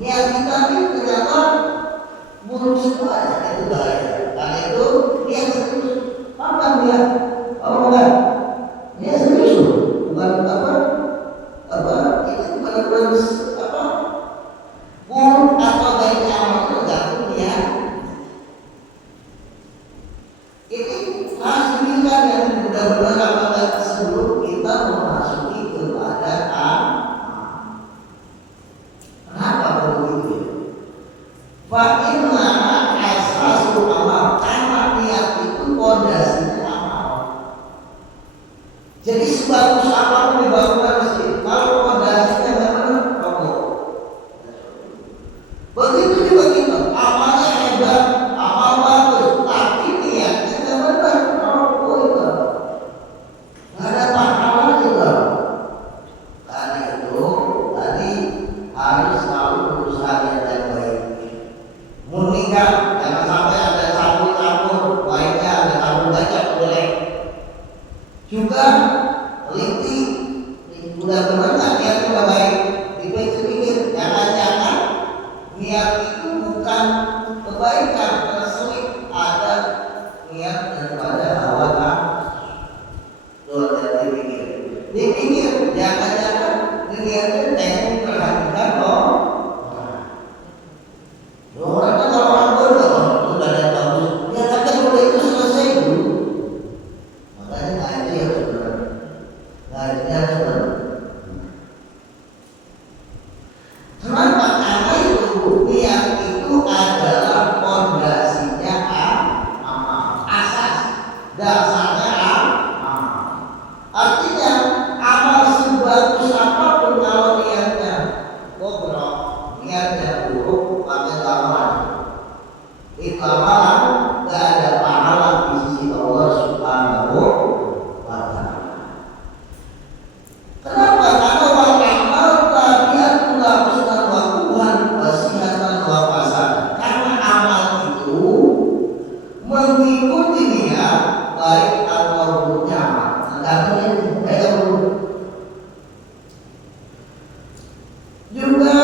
Niat kita ini ternyata buruk semua, itu bahaya. Karena itu Ini hasilkan yang benar-benar apakah sebelum kita memasuki kepada kenapa begitu? Fa'inna asasul amal, karena niat itu pondasinya amal. Jadi sebagus apapun dibangunkan masjid, kalau pondasinya nggak benar, roboh. Begitu juga kita, amalnya hebat, amal bagus, tapi niatnya nggak benar, roboh itu. Nggak ada pahala juga. Karena itu tadi harus selalu berusaha yang baik. Menikah jangan sampai ada campur-campur, baiknya ada campur baca boleh. Juga teliti, udah benar nggak niatnya udah baik, dipikir-pikir, jangan-jangan niat itu bukan kebaikan, terselip ada niat daripada hawa nafsu. Dipikir, jangan-jangan niatnya pengen perhatikan orang kan kalau orang bodoh sudah ada bagus, ya tapi kalau itu selesai dulu. Makanya ngaji ya saudara, ngaji ya saudara. Kenapa? Karena itu niat itu adalah pondasinya amal, asas dasarnya amal. Artinya amal sebagus apapun kalau niatnya bobrok, niatnya buruk, pakai lawan itu amalan gak ada pahala di sisi Allah Subhanahu wa ta'ala. Kenapa? Karena wal amal tabiatullah husnan wa quwwan wasihatan wa fasad. Karena amal itu mengikuti niat baik atau buruknya amal. Juga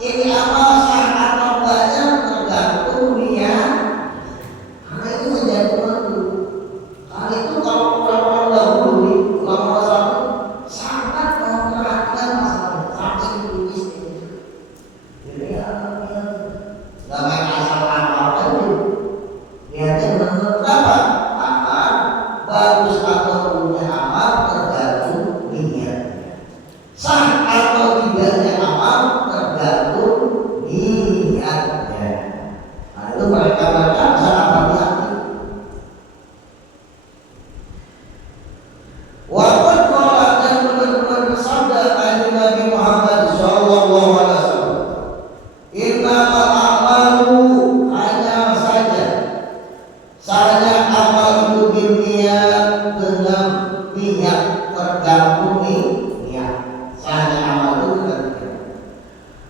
ini amal sah atau enggaknya tergantung niat. Karena itu menjadi penentu. Karena itu kalau orang-orang dahulu nih, ulama satu sangat memperhatikan masalah sampai ditulis ini. Jadi nggak main asal amal aja. Niatnya benar-benar kenapa? Karena bagus atau buruknya amal tergantung niatnya. Sah atau tidaknya amal tergantung niatnya. Nah itu mereka sangat hati-hati. Waqad qala, dan benar-benar bersabda Nabi Muhammad sallallahu alaihi wasallam, innamal a'malu, hanya saja amal itu berniat dengan niat, tergantung niat. Saja amal itu tergantung.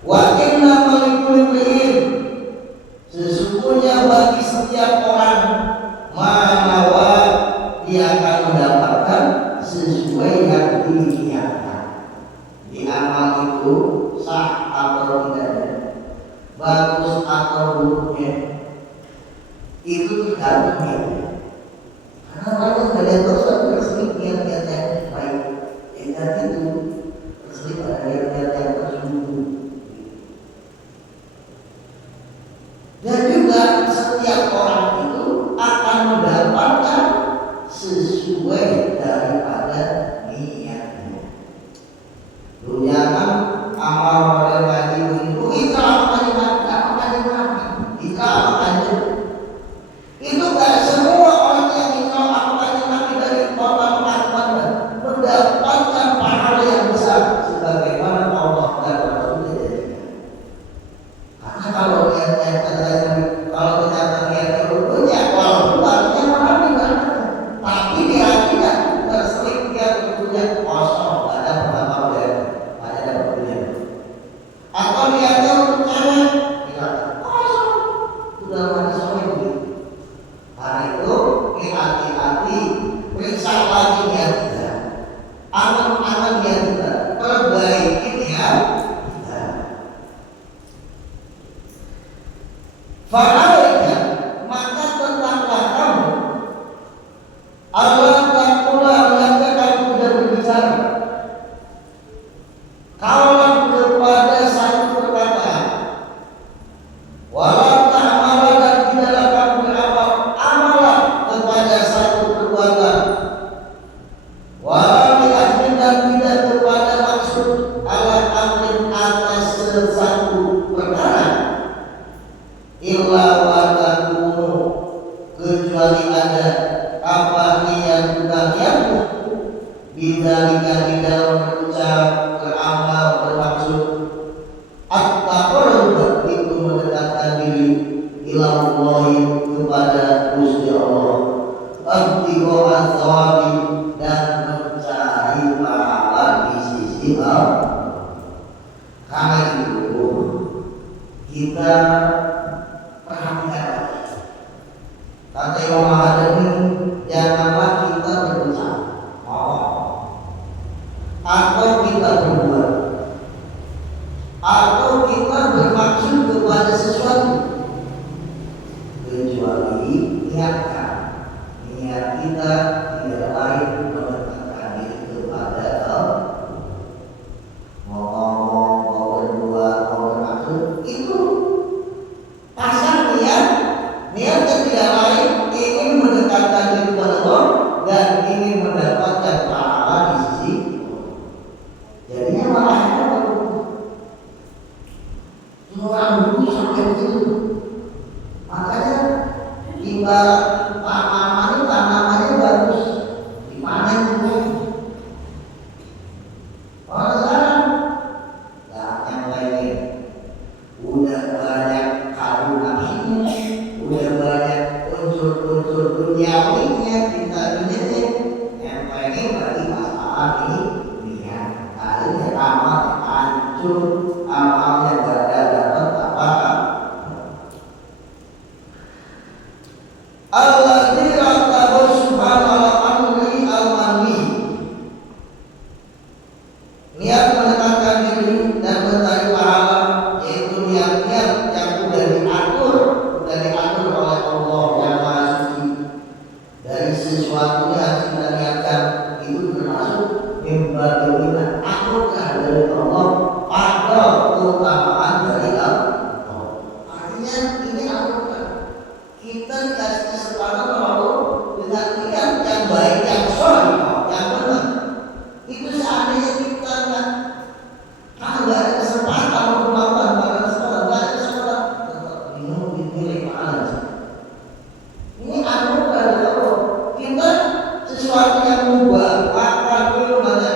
Wa innamal likulli, sesungguhnya bagi setiap orang manawa, dia akan mendapatkan sesuai yang diniatkan. Di amal itu sah atau tidaknya, bagus atau buruknya, itu tergantung niatnya. Karena banyak dari dosa terselip niat-niat yang baik, niat itu terselip ada niat-niat yang tersembunyi. Dan juga setiap orang itu akan mendapatkan sesuai daripada niatnya. Jangan amal model ngaji begitu, itu apa itu gak semua orang yang ingin melakukan nabi dari orang mendapatkan pahala yang besar sebagaimana Allah dan Rasulnya jadikan. Karena kalau niatnya kalau ternyata niatnya rupanya walaupun artinya nabi kan, tapi di hatinya terselip dia rupanya kosong, gak ada apa-apa ya, gak ada apa-apa. Atau niatnya untuk cewek, kosong, sudah mati semua itu. Karena itu hati-hati, periksa lagi niat kita, aman-aman niat kita, perbaiki niat kita. Fa'alaika, maka tentanglah kamu Allah takulah mengatakan kamu tidak berbicara kaulah kepada satu perkataan, walau tak amalan dan tidaklah kamu beramal amalan kepada kecuali ada apa yang niatmu bidzalika di dalam berucap, beramal, bermaksud at-taqarrub itu mendekatkan diri ilallahi kepada Gusti Allah, ibtigha thawabi dan mencari pahala di sisi Allah. Karena itu kita perhatikan kata Imam Al-Ghazali, janganlah kita berusaha atau kita berbuat atau kita bermaksud kepada sesuatu kecuali niatkan niat kita tidak lain mendekatkan diri kepada Allah. Mau ngomong, mau berbuat, mau bermaksud itu pasang niat niatnya tidak lain ingin mendekatkan diri kepada Allah dan ingin mendapatkan pahala di sisi. Jadinya malah orang dulu sampai begitu. Makanya ibarat tanamannya bagus dipanen semua. Orang sekarang yang lainnya udah banyak kadu nafsunya, udah banyak unsur-unsur duniawinya kita ini yang pengen berarti masalah ini niat. Akhirnya amal hancur, amalnya gak dapat apa-apa. Allazi ratahu subhanahu amri al-mani, niat mendekatkan diri dan mencari pahala, yaitu niat-niat yang sudah diatur oleh Allah yang Maha Suci. Dari sesuatu yang kita niatkan itu termasuk membagaimana anugerah dari Allah pada keutamaan dari Allah. Artinya ini anugerah. Kita dikasih kesempatan kalau dengan niat yang baik, yang sholih, yang benar. Itu seandainya kita kan nggak ada kesempatan untuk melakukan, nggak ada kesempatan, tetap bingung dipilih pahala. Ini anugerah dari Allah. Kita sesuatu yang mubah, akan belum ada.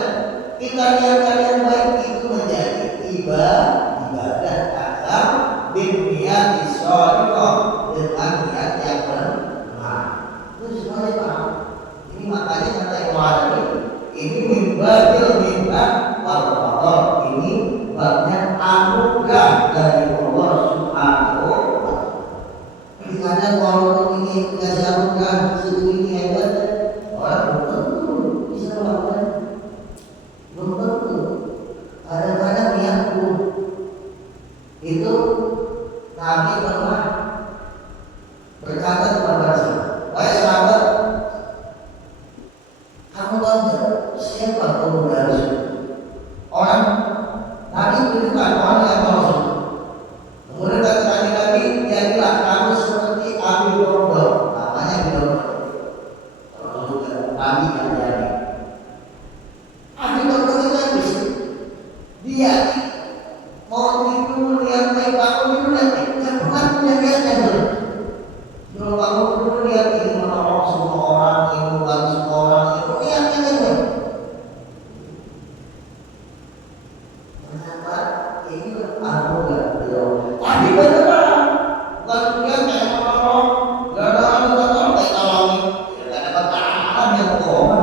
Kita niatkan yang baik itu menjadi ibadah asal bin niat sholih dengan niat yang benar. Itu semuanya paham. Ini makanya kata Imam ini mimbar Allah, ini babnya anugerah dari Allah Subhanahu wa Ta'ala. Kadang kalau ini dikasih anugerah segini hebat, orang belum tentu bisa melakukan. Belum tentu. Kadang-kadang niatku itu Nabi pernah berkata kepada sahabat, wahai sahabat, kamu tahu nggak siapa pemuda Rasul? Orang Nabi beritahu orang yang tahu. Kemudian kata Nabi, jadilah kamu seperti Abi Hurairah, namanya Abi Hurairah. Nabi yang jadi. Abi Hurairah itu kan bisa. Dia mau tidur lihat baik bangun itu nanti nggak pernah punya niatnya dulu. Kalau bangun tidur lihat ingin menolong semua orang, ingin membantu semua orang, itu niatnya dulu. Kenapa? Ini anugerah dari Allah. Tapi beneran, bukan dia kayak menolong, nggak ada orang kayak tolongin, nggak dapat pahala yang bohong.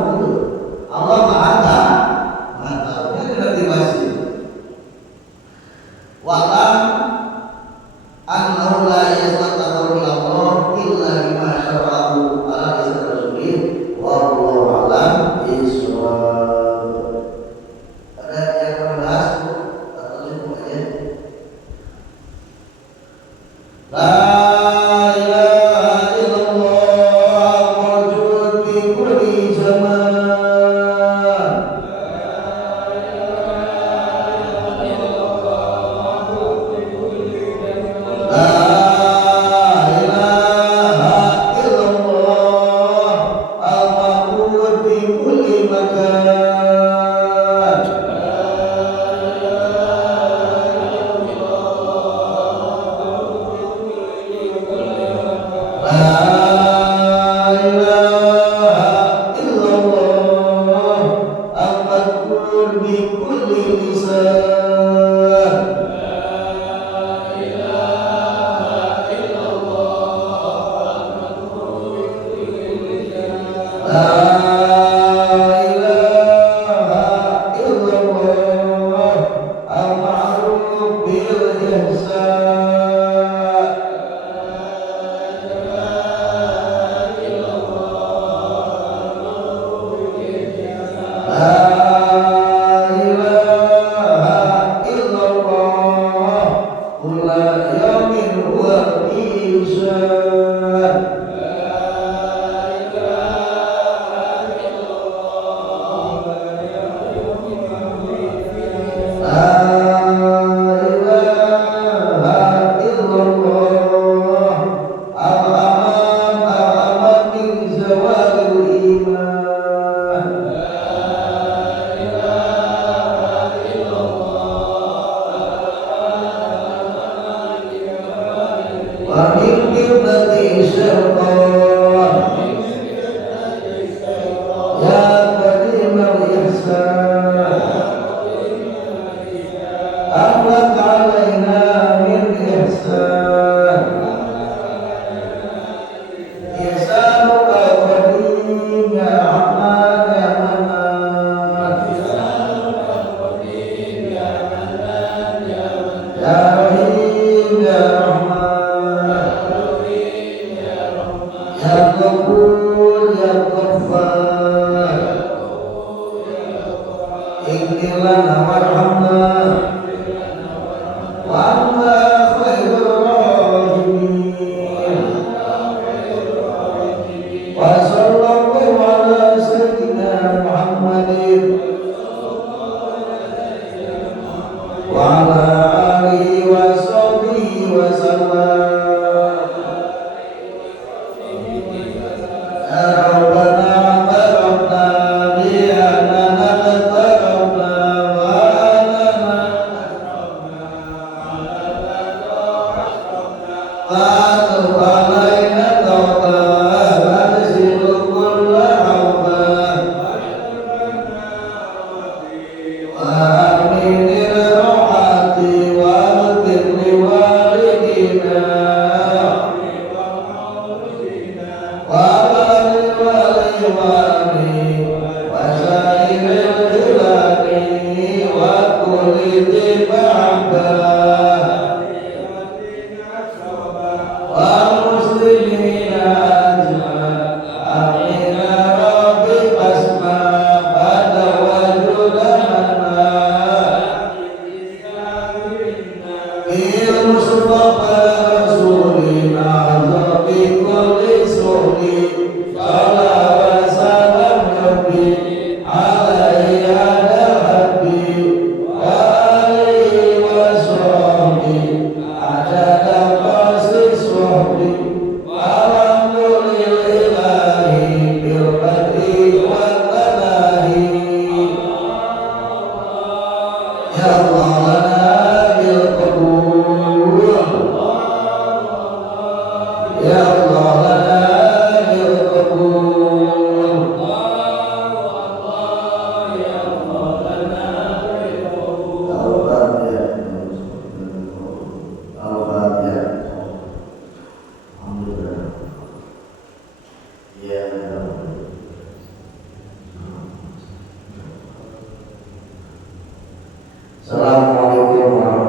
Assalamualaikum warahmatullahi